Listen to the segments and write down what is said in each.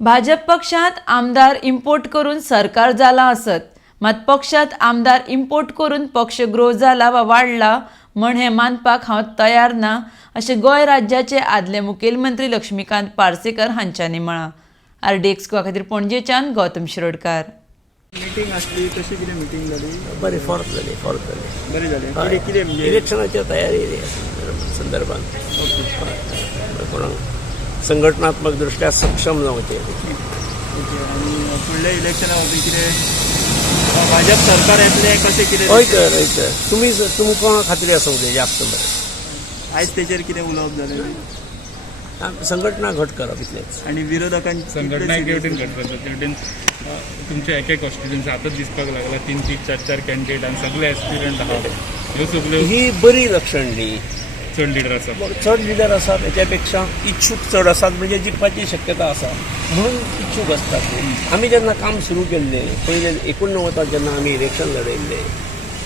भाजप पक्षात आमदार इम्पोर्ट करून सरकार जाला असत, मात पक्षात आमदार इम्पोर्ट करून पक्ष ग्रो जाला वा वाढला म्हण हे मानपाक हांव तयार ना, अशें गोंय राज्याचे आदले मुखेलमंत्री लक्ष्मीकांत पार्सेकर हांच्यांनी म्हळां. RD एक्सको खातीर पणजेच्यान गौतम शिरोडकार. मीटिंग असली कशी कितें मीटिंग जाली? बरी फॉर्त जाली बरें जालें. कितें कितें म्हणजे इलेक्शनाच्या तयारी संदर्भात कोणाक संघटनात्मक दृष्ट्या सक्षम जावचें. ओके. आनी फुडल्या इलेक्शना खातीर कितें भाजप सरकार येतलें कशें कितें? हय तर तुमकां खात्री आसूंक जाय जास्त बरें. आयज तेचेर कितें उलोवप जालें? संघटना घट करप इतलेंच. आनी विरोधकांची संघटना एके वटेन घट करता ते वटेन तुमच्या एका कॉन्स्टिट्युन्सी आतांच दिसपाक लागला 3-3, 4-4 कॅन्डिडेट आनी सगळे एस्पिरंट आहा. ह्यो सगळ्यो ही बरी लक्षण न्ही. चड लिडर आसा. चड लिडर आसात, हेच्या पेक्षा इच्छूक चड आसात, म्हणजे जिखपाची शक्यता आसा म्हणून इच्छूक असतात. आमी जेन्ना काम सुरू केल्लें पयले 89 जेन्ना आमी इलेक्शन लडयल्लें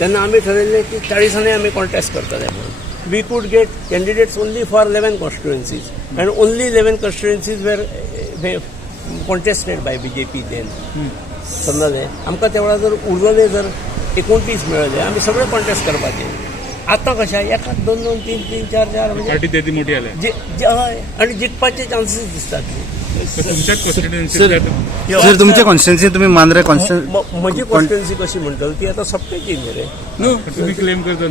तेन्ना आमी ठरयल्लें की 40 आमी कॉन्टेस्ट करतले म्हणून. We could get candidates only for 11 constituencies and only 11 constituencies were contested by BJP then. समजलें? आमकां त्या वेळार जर उरलेले जर 29 मेळ्ळे आमी सगळे कॉन्टेस्ट करपाचे. आतां कशें एकाक 2-2, 3-3, 4-4 म्हणजे पार्टी तेदी मोठी जाल्या. हय आनी जिखपाचे चान्सीस दिसतात. तुमच्याच कॉन्स्टिट्युएन्सी सर तुमच्या कॉन्स्टिट्युएन्सी तुम्ही मांद्रे म्हजी कॉन्स्टिट्युएन्सी कशी म्हणटली ती आतां सोंपटेची न्ही रे. तुम्ही क्लेम करता.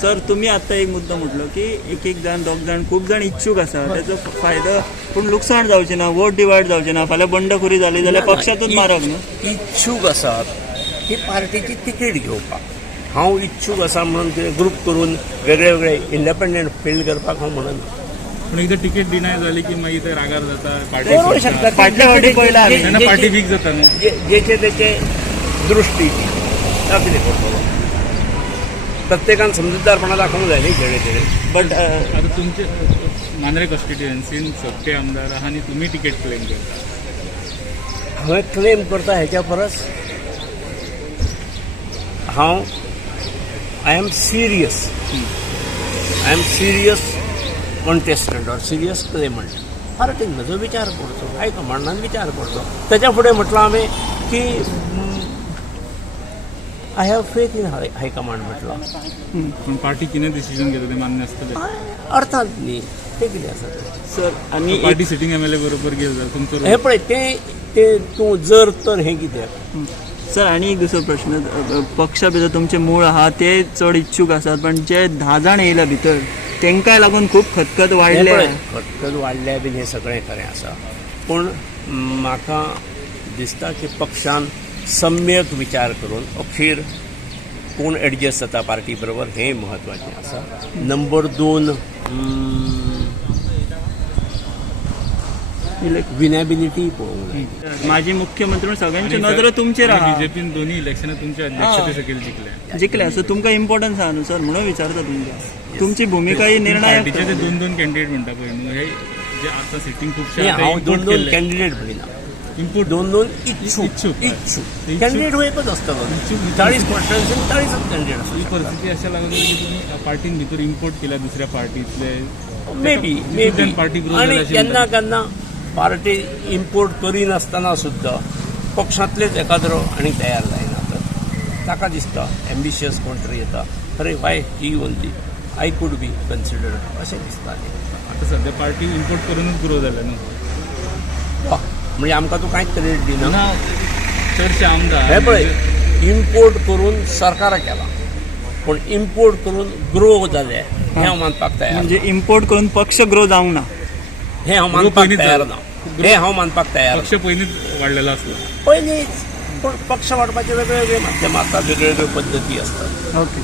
सर तुम्ही आता एक मुद्दा म्हटलो की एक जाण 2 जाण खूब जाण इच्छूक आसा त्याचो फायदो पूण लुकसाण जावचें ना, वोट डिवायड जावचें ना, फाल्यां बंडखोरी जाली जाल्यार पक्षातून मारक न्हू. इच्छूक आसात ही पार्टीची तिकेट घेवपाक. हांव इच्छूक आसा म्हणून कितें ग्रूप करून वेगळे वेगळे इंडिपेंडंट फील्ड करपाक हांव म्हणना. पण एकदा तिकेट डिनाय जाली की मागीर ते रागार जाता. करूं शकता. पार्टी फाटल्या फावटी पळयला आमी. पार्टी वीक जाता न्हू. जेचे तेचे दृश्टी कितें करतलो. प्रत्येकान समजूतदारपणा दाखोवंक जाय न्ही खेळ. बट आता तुमचे मांद्रे कॉन्स्टिट्युएन्सीन सगळे आमदार आहा आनी तुमी तिकेट क्लेम करता. हांवें क्लेम करता हेच्या परस हांव I am serious contestant or serious claimant. पार्टीन म्हजो विचार करचो, हायकमांडान विचार करचो. तेच्या फुडें म्हटलां हांवें की I have faith in high command म्हटलां. पण पार्टी कितें डिसिजन घेता ते मान्य आसतलें. अर्थात न्ही ते कितें आसा ते. सर आनी पार्टी सिटींग MLA बरोबर गेल जाल्यार तुमचो हे पळय ते तूं जर तर हें कित्याक. सर आनी एक दुसरो प्रश्न. पक्षा भितर तुमचे मूळ आहा ते चड इच्छूक आसात पण जे 10 जाण येयल्या भितर तेंकाय लागून खूब खतखत वाडल्या. खतखत वाडल्या बीन हें सगळें खरें आसा पूण म्हाका दिसता की पक्षान सम्यक विचार करून अखेर कोण एडजस्ट जाता पार्टी बरोबर हें म्हत्वाचें आसा. नंबर 2 विनेबिलिटी पळोवंक जाय. माजी मुख्यमंत्री म्हणून सगळ्यांची नजर तुमचेर आहा. बीजेपीन दोन्ही इलेक्शनां तुमच्या अध्यक्षते सकयल जिंकल्या. जिखले सो तुमकां इम्पॉर्टन्स आहा न्हू सर म्हणून विचारता तुमकां. तुमची भूमिका ही निर्णायक. पार्टीचे ते 2-2 कॅन्डिडेट म्हणटा पळय न्हू, हे जे आता सिटींग खुबशे हांव 2-2 कॅन्डिडेट म्हणिना. इम्पोर्ट 2-2 इच्छूक कॅन्डिडेट हो एकच आसतलो. 40 कॉन्स्टिट्युएन्सीन 40 कॅन्डिडेट ही आसतलो. परिस्थिती अशा लागत की तुम्ही पार्टीन भितर इम्पोर्ट केल्या दुसऱ्या पार्टीतले. मे पार्टी ग्रो आणि केन्ना केन्ना पार्टी इम्पोर्ट करिनासतना सुद्दां पक्षांतलेच एखादो आनी तयार जायना तर ताका दिसता एम्बिशियस कोण तरी येता अरे Y he only I could be considered अशें दिसता. आता सध्या पार्टी इम्पोर्ट करूनच ग्रो जाल्या न्हू. म्हणजे आमकां तूं कांयच क्रेडीट दिना. ना चडशे आमदार हे पळय इम्पोर्ट करून सरकारा केला पूण इम्पोर्ट करून ग्रो जाले हें हांव मानपाक तयार. म्हणजे इम्पोर्ट करून पक्ष ग्रो जावंक ना हें हांव मानपाक तयार ना. हें हांव मानपाक तयार पक्ष पयलींच वाडलेलो आसलो. पयलींच. पूण पक्ष वाडपाचे वेगळे वेगळे माध्यमां आसतात, वेगळे वेगळे पद्दती आसतात. ओके.